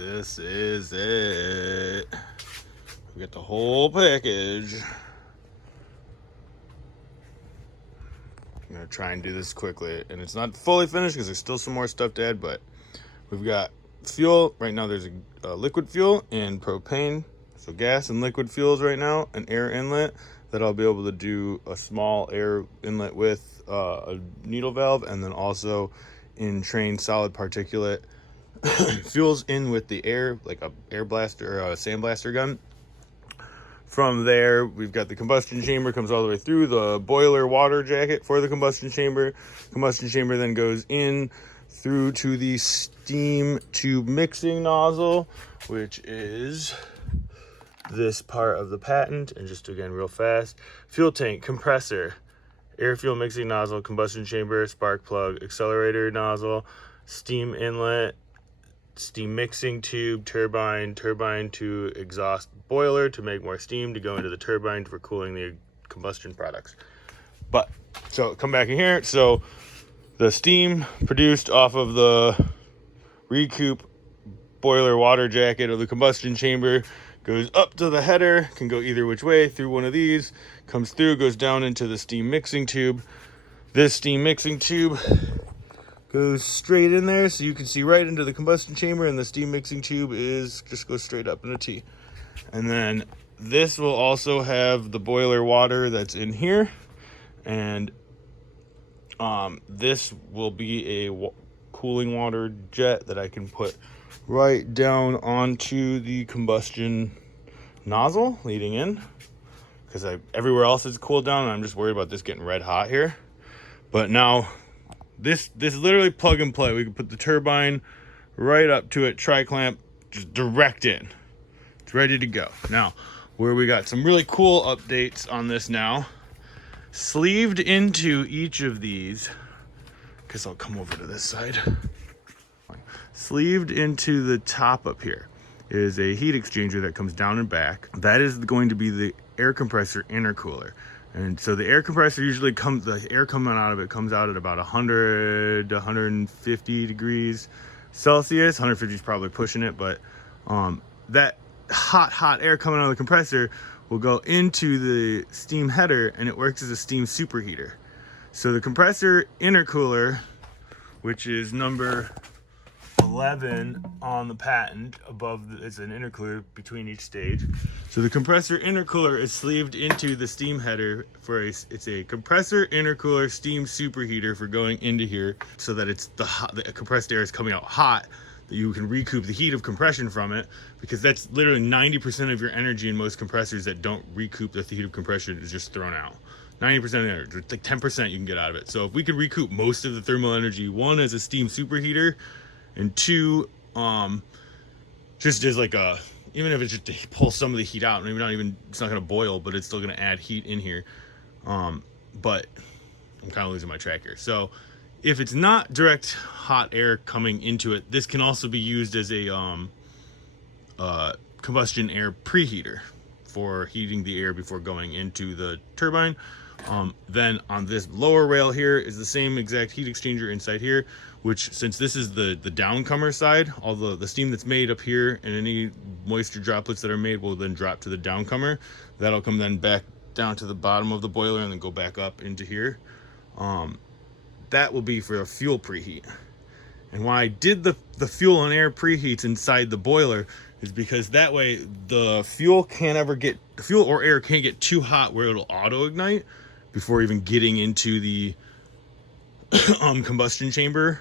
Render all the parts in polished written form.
This is it. We got the whole package. I'm gonna try and do this quickly, and it's not fully finished because there's still some more stuff to add, but we've got fuel. Right now there's a liquid fuel and propane, so gas and liquid fuels right now, an air inlet that I'll be able to do a small air inlet with a needle valve, and then also in train solid particulate fuels in with the air, like a air blaster or a sandblaster gun. From there, we've got the combustion chamber, comes all the way through the boiler water jacket for the combustion chamber. Combustion chamber then goes in through to the steam tube mixing nozzle, which is this part of the patent. And just again, real fast, fuel tank, compressor, air fuel mixing nozzle, combustion chamber, spark plug, accelerator nozzle, steam inlet, steam mixing tube, turbine to exhaust boiler to make more steam to go into the turbine for cooling the combustion products. But so come back in here. So the steam produced off of the Recoup boiler water jacket of the combustion chamber goes up to the header, can go either which way through one of these, comes through, goes down into the steam mixing tube. This steam mixing tube goes straight in there, so you can see right into the combustion chamber, and the steam mixing tube just goes straight up in a T. And then this will also have the boiler water that's in here, and this will be a cooling water jet that I can put right down onto the combustion nozzle leading in, because everywhere else is cooled down, and I'm just worried about this getting red hot here. But now this is literally plug and play. We can put the turbine right up to it, tri-clamp, just direct in. It's ready to go. Now, where we got some really cool updates on this now, sleeved into each of these, because I'll come over to this side. Sleeved into the top up here is a heat exchanger that comes down and back. That is going to be the air compressor intercooler. And so the air compressor usually the air coming out of it comes out at about 100 to 150 degrees Celsius. 150 is probably pushing it, but that hot air coming out of the compressor will go into the steam header, and it works as a steam superheater. So the compressor intercooler, which is number 11 on the patent above, it's an intercooler between each stage. So the compressor intercooler is sleeved into the steam header it's a compressor intercooler steam superheater for going into here, so that it's the compressed air is coming out hot, that you can recoup the heat of compression from it, because that's literally 90% of your energy in most compressors that don't recoup the heat of compression is just thrown out. 90% of the energy, it's like 10% you can get out of it. So if we could recoup most of the thermal energy, one, as a steam superheater, and two, just as like even if it's just to pull some of the heat out, maybe it's not gonna boil, but it's still gonna add heat in here. But I'm kind of losing my track here. So if it's not direct hot air coming into it, this can also be used as a combustion air preheater for heating the air before going into the turbine. Then on this lower rail here is the same exact heat exchanger inside here, which, since this is the downcomer side, all the steam that's made up here and any moisture droplets that are made will then drop to the downcomer. That'll come then back down to the bottom of the boiler and then go back up into here. That will be for a fuel preheat. And why I did the fuel and air preheats inside the boiler is because that way the fuel or air can't get too hot where it'll auto ignite before even getting into the combustion chamber.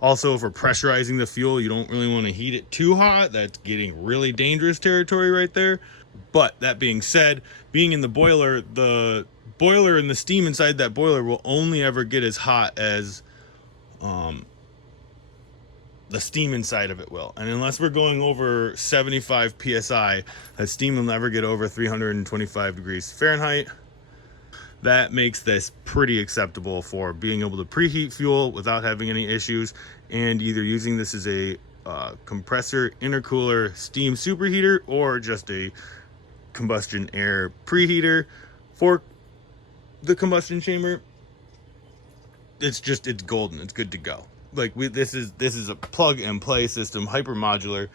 Also, for pressurizing the fuel, you don't really want to heat it too hot. That's getting really dangerous territory right there. But that being said, being in the boiler and the steam inside that boiler will only ever get as hot as the steam inside of it will. And unless we're going over 75 psi, that steam will never get over 325 degrees Fahrenheit. That makes this pretty acceptable for being able to preheat fuel without having any issues, and either using this as a compressor intercooler steam superheater or just a combustion air preheater for the combustion chamber. It's golden. It's good to go. like this is a plug and play system, hyper modular.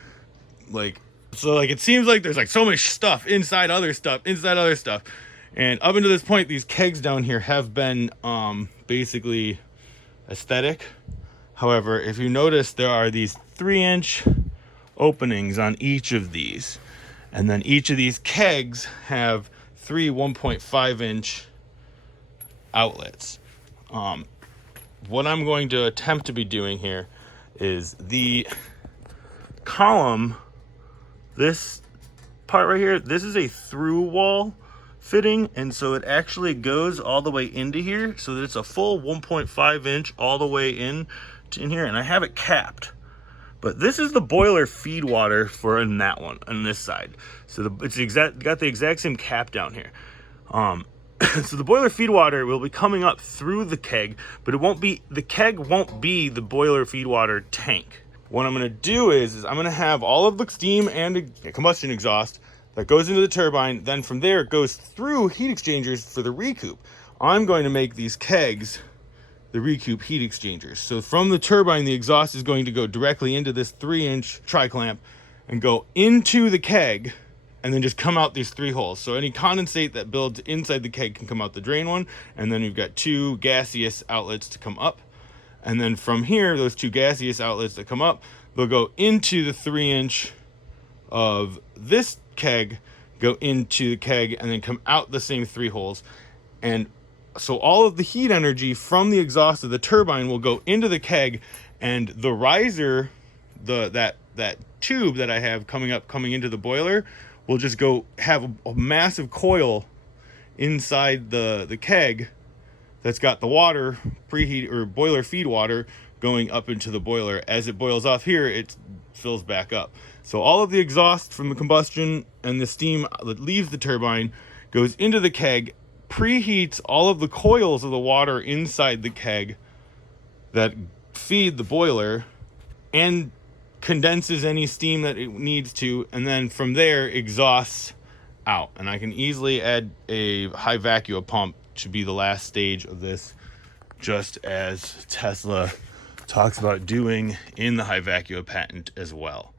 Like, so like it seems like there's like so much stuff inside other stuff, and up until this point, these kegs down here have been basically aesthetic. However, if you notice, there are these 3-inch openings on each of these, and then each of these kegs have 3 1.5-inch outlets. What I'm going to attempt to be doing here is the column, this part right here, this is a through wall fitting, and so it actually goes all the way into here, so that it's a full 1.5-inch all the way in here, and I have it capped. But this is the boiler feed water for in that one on this side, so it's got the exact same cap down here. So the boiler feed water will be coming up through the keg, but the keg won't be the boiler feed water tank. What I'm going to do is I'm going to have all of the steam and combustion exhaust that goes into the turbine. Then from there it goes through heat exchangers for the recoup. I'm going to make these kegs the recoup heat exchangers. So from the turbine, the exhaust is going to go directly into this 3-inch tri-clamp and go into the keg, and then just come out these 3 holes. So any condensate that builds inside the keg can come out the drain one, and then you've got 2 gaseous outlets to come up. And then from here, those 2 gaseous outlets that come up, they'll go into the 3-inch of this keg, go into the keg, and then come out the same 3 holes. And so all of the heat energy from the exhaust of the turbine will go into the keg, and the riser, that tube that I have coming into the boiler, will just go have a massive coil inside the keg that's got the water preheat or boiler feed water going up into the boiler. As it boils off here, it fills back up. So all of the exhaust from the combustion and the steam that leaves the turbine goes into the keg, preheats all of the coils of the water inside the keg that feed the boiler, and condenses any steam that it needs to, and then from there exhausts out. And I can easily add a high vacuum pump to be the last stage of this, just as Tesla talks about doing in the high vacuum patent as well.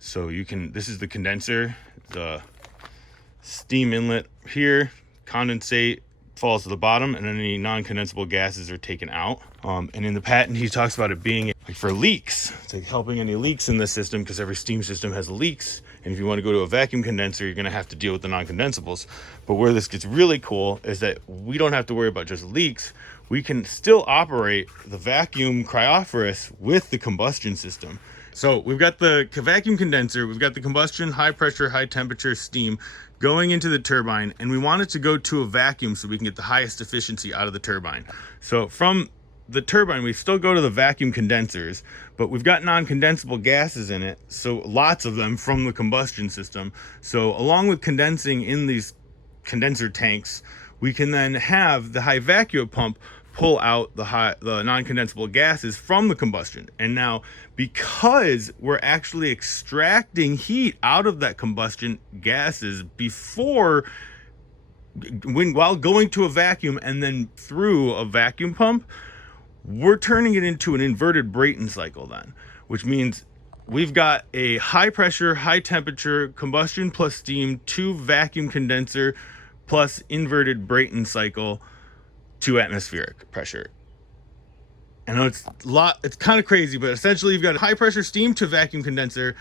So you can, this is the condenser, the steam inlet here, condensate falls to the bottom, and then any non-condensable gases are taken out. And in the patent, he talks about it being like for leaks, it's like helping any leaks in the system, because every steam system has leaks. And if you want to go to a vacuum condenser, you're going to have to deal with the non-condensables. But where this gets really cool is that we don't have to worry about just leaks. We can still operate the vacuum Cryophorus with the combustion system. So we've got the vacuum condenser, we've got the combustion, high pressure, high temperature steam going into the turbine, and we want it to go to a vacuum so we can get the highest efficiency out of the turbine. So from the turbine, we still go to the vacuum condensers, but we've got non-condensable gases in it, so lots of them from the combustion system. So along with condensing in these condenser tanks, we can then have the high vacuum pump pull out the non-condensable gases from the combustion. And now, because we're actually extracting heat out of that combustion gases while going to a vacuum and then through a vacuum pump, we're turning it into an inverted Brayton cycle then, which means we've got a high pressure, high temperature combustion plus steam to vacuum condenser plus inverted Brayton cycle to atmospheric pressure. I know it's kind of crazy, but essentially you've got high pressure steam to vacuum condenser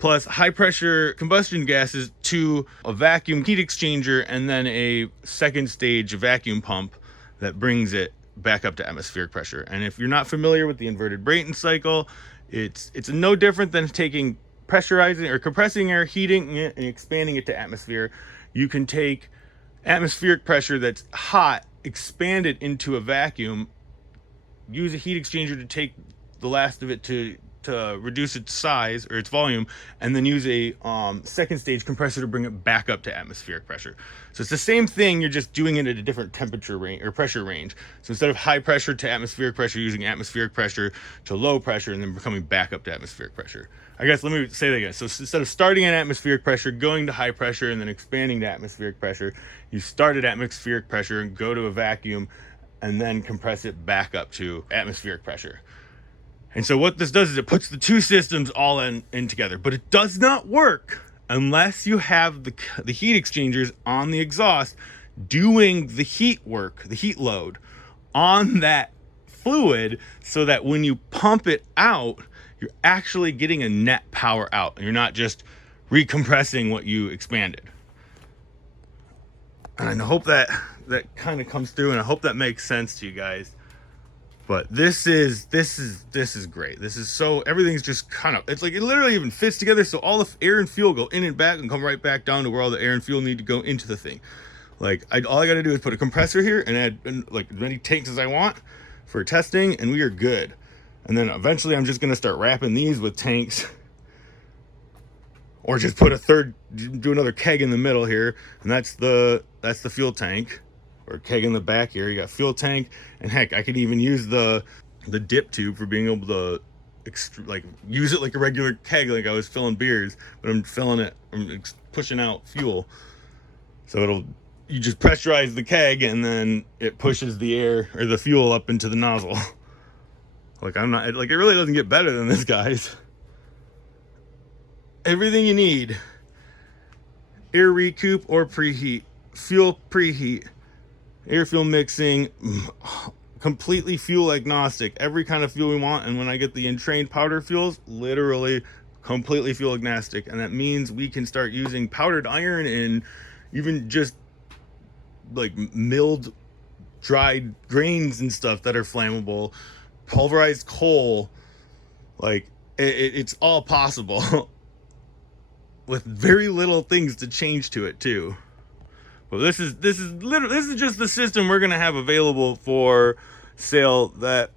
plus high pressure combustion gases to a vacuum heat exchanger, and then a second stage vacuum pump that brings it back up to atmospheric pressure. And if you're not familiar with the inverted Brayton cycle, it's no different than taking pressurizing or compressing air, heating it, and expanding it to atmosphere. You can take atmospheric pressure that's hot, expand it into a vacuum, use a heat exchanger to take the last of it to reduce its size or its volume, and then use a second stage compressor to bring it back up to atmospheric pressure. So it's the same thing, you're just doing it at a different temperature range or pressure range. So instead of high pressure to atmospheric pressure, using atmospheric pressure to low pressure, and then coming back up to atmospheric pressure. I guess let me say that again. So instead of starting at atmospheric pressure, going to high pressure, and then expanding to atmospheric pressure, you start at atmospheric pressure and go to a vacuum, and then compress it back up to atmospheric pressure. And so what this does is it puts the two systems all in together, but it does not work unless you have the heat exchangers on the exhaust doing the heat work, the heat load on that fluid, so that when you pump it out, you're actually getting a net power out and you're not just recompressing what you expanded. And I hope that kind of comes through, and I hope that makes sense to you guys. But this is great. This is so, everything's just kind of, it's like it literally even fits together, so all the air and fuel go in and back and come right back down to where all the air and fuel need to go into the thing. Like all I got to do is put a compressor here and add like as many tanks as I want for testing, and we are good. And then eventually I'm just gonna start wrapping these with tanks, or just put do another keg in the middle here, and that's the fuel tank. Or keg in the back here. You got fuel tank, and heck, I could even use the dip tube for being able to like use it like a regular keg, like I was filling beers, but I'm filling it, I'm pushing out fuel. So you just pressurize the keg and then it pushes the air or the fuel up into the nozzle. Like it really doesn't get better than this, guys. Everything you need: air recoup or preheat, fuel preheat, air fuel mixing, completely fuel agnostic, every kind of fuel we want. And when I get the entrained powder fuels, literally completely fuel agnostic, and that means we can start using powdered iron and even just like milled dried grains and stuff that are flammable, pulverized coal. Like it's all possible with very little things to change to it too. Well, this is just the system we're gonna have available for sale that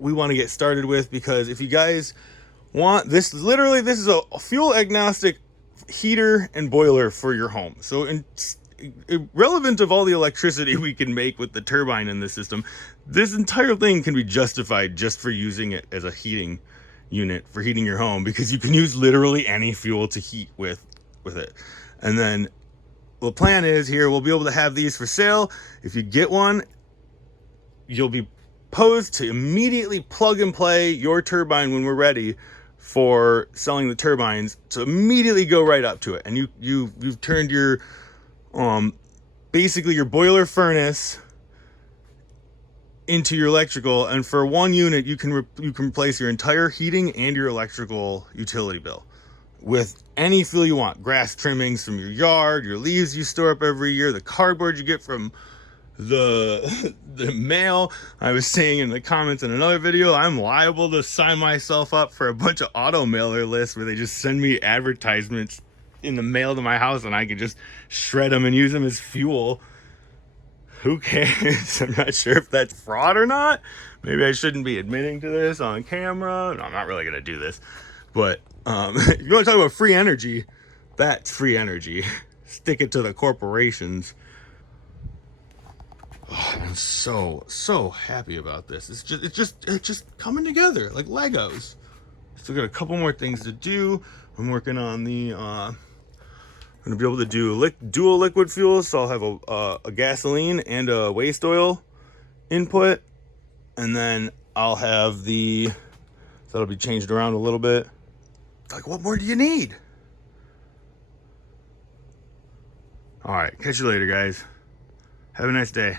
we want to get started with, because if you guys want this, literally this is a fuel agnostic heater and boiler for your home. So irrelevant of all the electricity we can make with the turbine in this system, this entire thing can be justified just for using it as a heating unit for heating your home, because you can use literally any fuel to heat with it. And then the plan is here, we'll be able to have these for sale. If you get one, you'll be posed to immediately plug and play your turbine when we're ready for selling the turbines, to immediately go right up to it. And you've turned your basically your boiler furnace into your electrical, and for one unit you can replace your entire heating and your electrical utility bill with any fuel you want. Grass trimmings from your yard, your leaves you store up every year, the cardboard you get from the mail. I was saying in the comments in another video, I'm liable to sign myself up for a bunch of auto mailer lists where they just send me advertisements in the mail to my house, and I can just shred them and use them as fuel. Who cares? I'm not sure if that's fraud or not. Maybe I shouldn't be admitting to this on camera. No, I'm not really gonna do this. But if you want to talk about free energy, that's free energy. Stick it to the corporations. Oh, I'm so happy about this. It's just coming together like Legos. Still got a couple more things to do. I'm working on the I'm gonna be able to do dual liquid fuels, so I'll have a gasoline and a waste oil input, and then I'll have so that'll be changed around a little bit. Like, what more do you need? All right, catch you later, guys. Have a nice day.